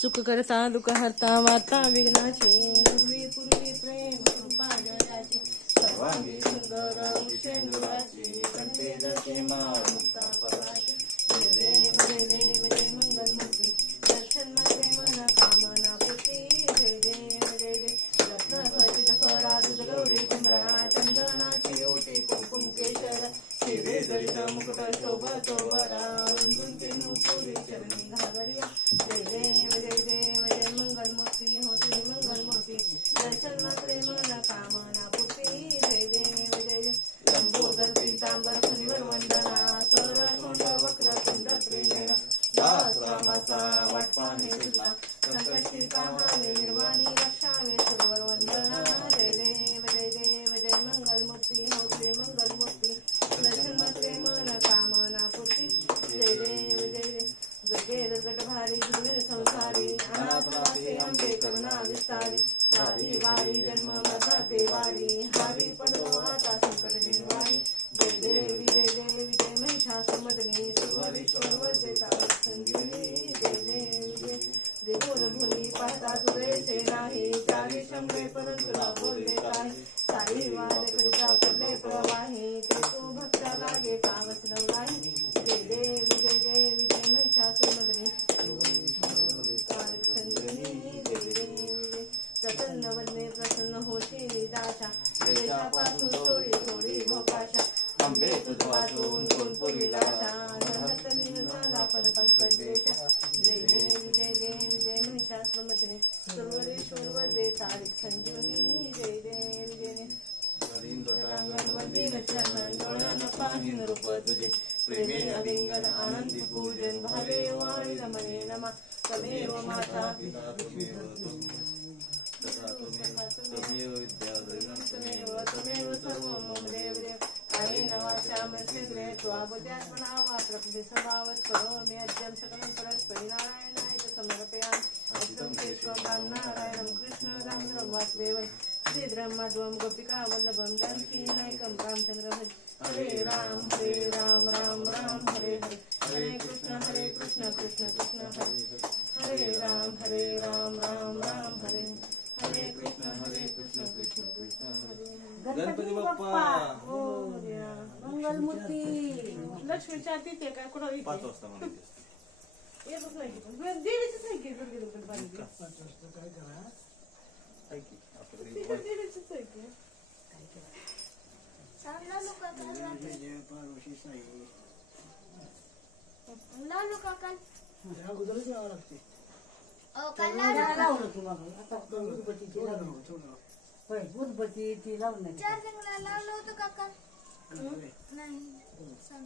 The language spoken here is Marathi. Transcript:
सुख करता दुःख हरता वार्ता विघ्नाचे पूर्वी पूर्वी प्रेम कृपा जयाची सर्वांगी सुंदर उषेंदुराची कंठे जसे मुक्ता पराची जय देव जय मंगलमूर्ती दर्शन मात्रे मन कामना पूर्ती जय देव जय जय रत्न खचित फराज गौरी कुमरा चंदनाची ओटी कुंकुम केशर शिवे जडित मुकुट शोभतो बरा रुंदुंचे नुपुरी चरणी घागरिया जय देव जय मंगलमूर्ती हो श्री मंगलमूर्ती दर्शन मात्रे मन कामना पूर्ती जय देव जय लंबोदर पीतांबर फणीवर वंदना सर तोंड वक्र तुंड त्रिनेत्र दास रामाचा वाट पाहे तुला संकष्टी पाहावे निर्वाणी रक्षावे सुरवर वंदना जय देव जय मंगलमूर्ती हो श्री मंगलमूर्ती दर्शन मात्रे मन कामना पूर्ती जय देव जय जगे दर्गट भारी दुर्मिळ संसारी अनाथनाथे अंबे करुणा विस्तारी वारी वारी जन्म मरणाचे वारी हारी पडतो आता संकट निर्वाणी जय देवी जय महिषासुरमर्दिनी सुरवरीश्वर वरदेता संजीवनी जय देवी देवोर भूमी पाहता तुझे नाही चारी शंभे परंतु ना बोलले काही साई वारे करिता पडले प्रवाही ते तू भक्ता लागे कावच नवलाही जय देवी जय महिषासुरमर्दिनी संजीवनी जय देवी प्रसन्न वदने प्रसन्न होशी दाशा देशापासून थोडी थोडी भोकाशा अंबे तुझ वाचून कोण पुरी लाशा धरतनी झाला पण पंकजेशा जय देवी जय महिषासुरमर्दिनी सुरवरेश्वर वदे तारिक संजीवनी जय देवी जय पाहिन रूप तुझे प्रेमे अलिंगन आनंदी पूजन भावे वाळी रमणे नमा तमेव माता तमेव सर्व देव कायेन वाचा मनसेंद्रिये त्वाबुद्ध्यात्मना वा प्रकृती स्वभावत करोमि अद्यं सकलं परस्मै नारायणाय च समर्पयामि अष्टं केशवं नारायणं कृष्ण दामोदरं वासुदेवं श्रीधरं माधवं गोपिका वल्लभं जानकी नायकं रामचंद्र भज हरे राम राम राम हरे हरे हरे कृष्ण कृष्ण कृष्ण हरे राम राम हरे हरे कृष्ण कृष्ण कृष्ण हरे गणपती बाप्पा मंगलमूर्ती लक्ष्मीच्या तिथे काय कुठं 5 वाजता म्हणायचं येतच नाही देवीचीच आहे की दुर्गे दुर्गे 5 वाजता काय करा ऐकी आपल्याकडे देवीचीच आहे की चांगला लोक जय पार्वती साई लालू काका अगोदरच यावं लागते उदबत्ती ती लावून नाही चार्जिंगला लावलं होतं काका नाही सांग